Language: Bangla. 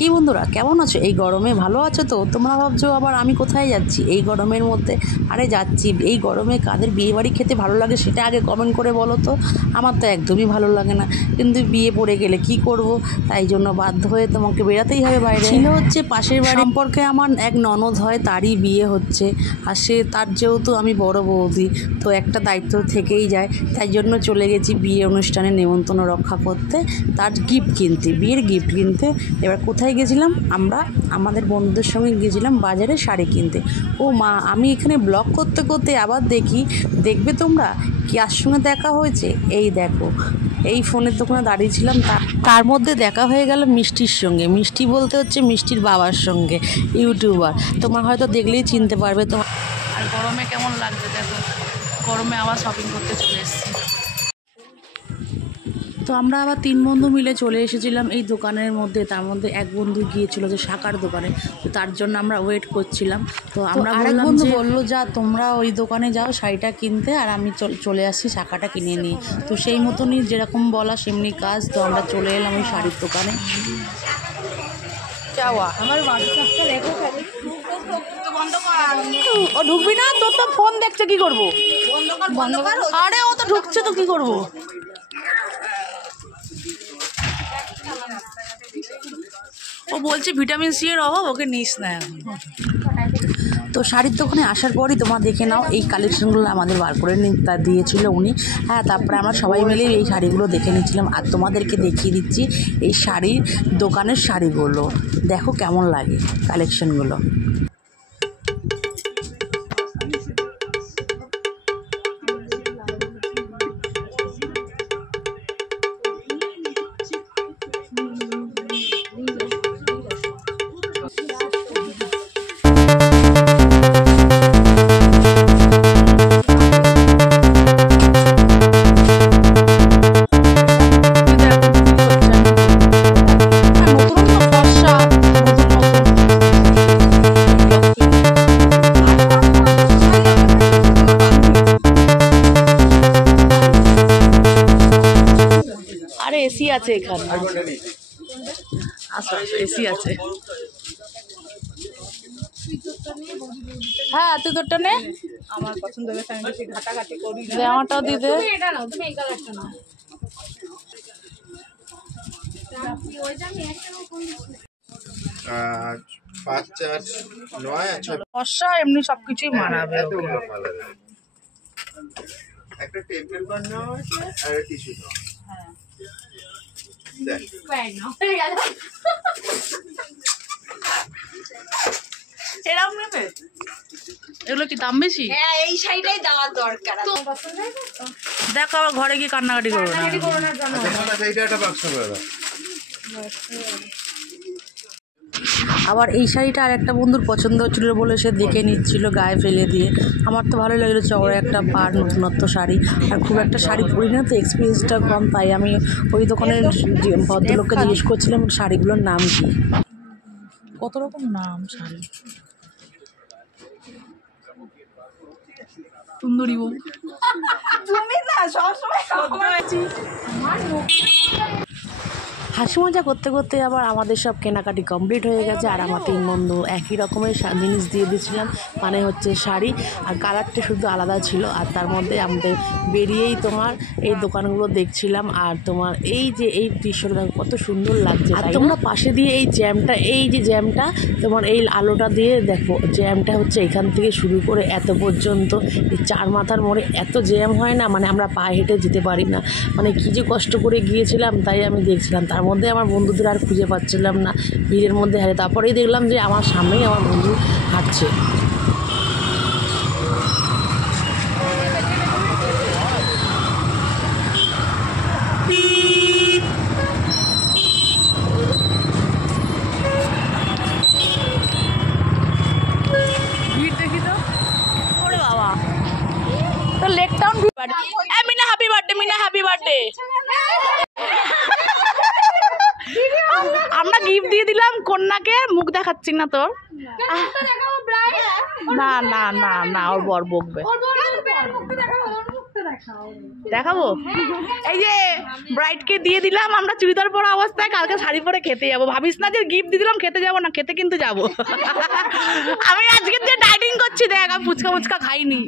কি বন্ধুরা কেমন আছো? এই গরমে ভালো আছো তো? তোমরা ভাবছো আবার আমি কোথায় যাচ্ছি এই গরমের মধ্যে। আরে যাচ্ছি, এই গরমে কাদের বিয়ে বাড়ি খেতে ভালো লাগে সেটা আগে কমেন্ট করে বলো তো। আমার তো একদমই ভালো লাগে না, কিন্তু বিয়ে পড়ে গেলে কি করব, তাই জন্য বাধ্য হয়ে তোমাকে বেরাতেই হবে বাইরে। ছিল হচ্ছে পাশের বাড়ি সম্পর্কে আমার এক ননদ হয়, তারই বিয়ে হচ্ছে। আর তার যেহেতু আমি বড় বৌদি, তো একটা দায়িত্ব থেকেই যায়, তাই জন্য চলে গেছি বিয়ে অনুষ্ঠানে নেমন্তন্ন রক্ষা করতে, তার গিফট কিনতে, বিয়ের গিফট কিনতে। এবার কোথায় গেছিলাম আমরা? আমাদের বন্ধুদের সঙ্গে গেছিলাম বাজারে শাড়ি কিনতে। ও মা, আমি এখানে ব্লগ করতে করতে আবার দেখবে তোমরা কার সঙ্গে দেখা হয়েছে। এই দেখো, এই ফোনের দোকানে দাঁড়িয়েছিলাম, তার মধ্যে দেখা হয়ে গেল মিষ্টির সঙ্গে। মিষ্টি বলতে হচ্ছে মিষ্টির বাবার সঙ্গে, ইউটিউবার। তোমার হয়তো দেখলেই চিনতে পারবে। তোমার আর গরমে কেমন লাগবে দেখো, গরমে আবার শপিং করতে চলে এসেছি। তো আমরা আবার 3 বন্ধু মিলে চলে এসেছিলাম এই দোকানের মধ্যে। তার মধ্যে এক বন্ধু গিয়েছিল যে শাকার দোকানে, তো তার জন্য আমরা ওয়েট করছিলাম। তো আমরা আরেক বন্ধু বললো যা তোমরা ওই দোকানে যাও শাড়িটা কিনতে, আর আমি চলে আসছি শাকাটা কিনে নিই। তো সেই মতনই যেরকম বলা সেমনি কাজ। তো আমরা চলে এলাম ওই শাড়ির দোকানে। ও ঢুকবি না? তোর তো ফোন দেখছে, কি করবো? আরে ও তো ঢুকছে, তো কি করবো? ও বলছে ভিটামিন সি এর অভাব, ওকে নিস না এখন। তো শাড়ির দোকানে আসার পরই তোমরা দেখে নাও, এই কালেকশনগুলো আমাদের বার করে দিয়েছিল উনি। হ্যাঁ, তারপরে আমরা সবাই মিলে এই শাড়িগুলো দেখে নিচ্ছিলাম, আর তোমাদেরকে দেখিয়ে দিচ্ছি এই শাড়ির দোকানের শাড়িগুলো। দেখো কেমন লাগে কালেকশনগুলো। এসি আছে এখানে, আসো এসি আছে। হ্যাঁ, তুই তোরটা নে, আমার পছন্দ হয়েছে, আমি বেশি ঘাটাঘাটি করি না। আমারটাও দিয়ে দে। এটা নাও, তুমি এই কালারটা নাও। 5, 4, 9, 6 বর্ষা এমনি সবকিছুই মানাবে। একটা টেবিল বানানো আছে আর টিস্যু দাও। হ্যাঁ, দেখ প্যান নাও, হয়ে গেল। এরকম নেবে? এগুলো কি দাম বেশি? হ্যাঁ, এই শাড়িটাই দেওয়ার দরকার। দেখো আবার ঘরে গিয়ে কান্নাকাটি করবো না। এইটা একটা বাক্স করে দাও। আবার এই শাড়িটা আর একটা বন্ধুর পছন্দ হচ্ছিল বলে সে দেখে নিচ্ছিল গায়ে ফেলে দিয়ে। আমার তো ভালো লাগলো, চওড়া একটা পাড়, নতুনত্ব শাড়ি। আর খুব একটা শাড়ি পরি না, তো এক্সপিরিয়েন্সটা কম, তাই আমি ওই দোকানের ভদ্রলোককে জিজ্ঞেস করছিলাম শাড়িগুলোর নাম কি। কত রকম নাম শাড়ি। সুন্দরী বউ, তুমি না সবসময় হাসি মজা করতে করতে আবার আমাদের সব কেনাকাটি কমপ্লিট হয়ে গেছে। আর আমার 3 বন্ধু একই রকমের জিনিস দিয়ে দিয়েছিলাম, মানে হচ্ছে শাড়ি, আর কালারটা শুধু আলাদা ছিল। আর তার মধ্যে আমাদের বেরিয়েই তোমার এই দোকানগুলো দেখছিলাম। আর তোমার এই যে এই দৃশ্যটা কত সুন্দর লাগছে। আর তোমরা পাশে দিয়ে এই জ্যামটা তোমার এই আলোটা দিয়ে দেখো, জ্যামটা হচ্ছে এখান থেকে শুরু করে এত পর্যন্ত। এই 4 মাথার মোড়ে এত জ্যাম হয় না, মানে আমরা পায়ে হেঁটে যেতে পারি না, মানে কী যে কষ্ট করে গিয়েছিলাম। তাই আমি দেখছিলাম, তার মধ্যে আমার বন্ধুদের আর খুঁজে পাচ্ছিলাম না ভিড়ের মধ্যে হারে। তারপরেই দেখলাম যে আমার সামনেই আমার বন্ধু হাঁটছে। ভিড় দেখি তো, ওরে বাবা, তো লেক টাউন ভিড়। Mina happy birthday, Mina happy birthday. আমরা গিফট দিয়ে দিলাম কন্যাকে, মুখ দেখাচ্ছি না তোর। না না না না, ওর বর বকবে। দেখাবো? এই যে ব্রাইডকে দিয়ে দিলাম আমরা চুড়িদার পরা অবস্থায়, কালকে শাড়ি পরে খেতে যাবো। ভাবিস না যে গিফট দিয়ে দিলাম খেতে যাবো না, খেতে কিন্তু যাবো। আমি আজকে যে ডাইটিং করছি দেখ, আমি ফুচকা খাইনি।